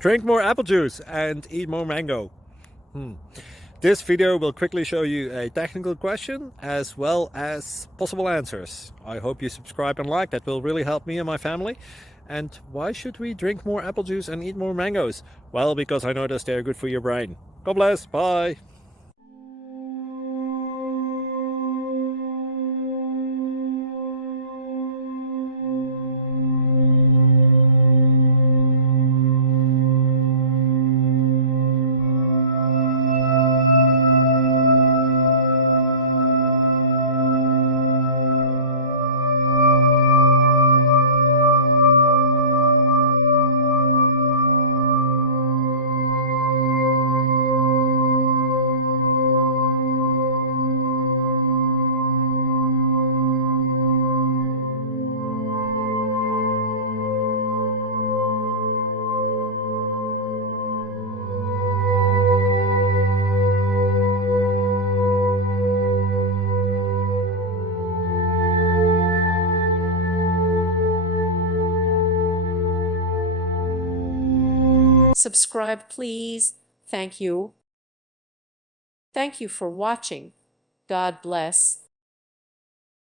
Drink more apple juice and eat more mango. This video will quickly show you a technical question as well as possible answers. I hope you subscribe and like, that will really help me and my family. And why should we drink more apple juice and eat more mangoes? Well, because I noticed they're good for your brain. God bless, bye! Subscribe, please. Thank you. Thank you for watching. God bless.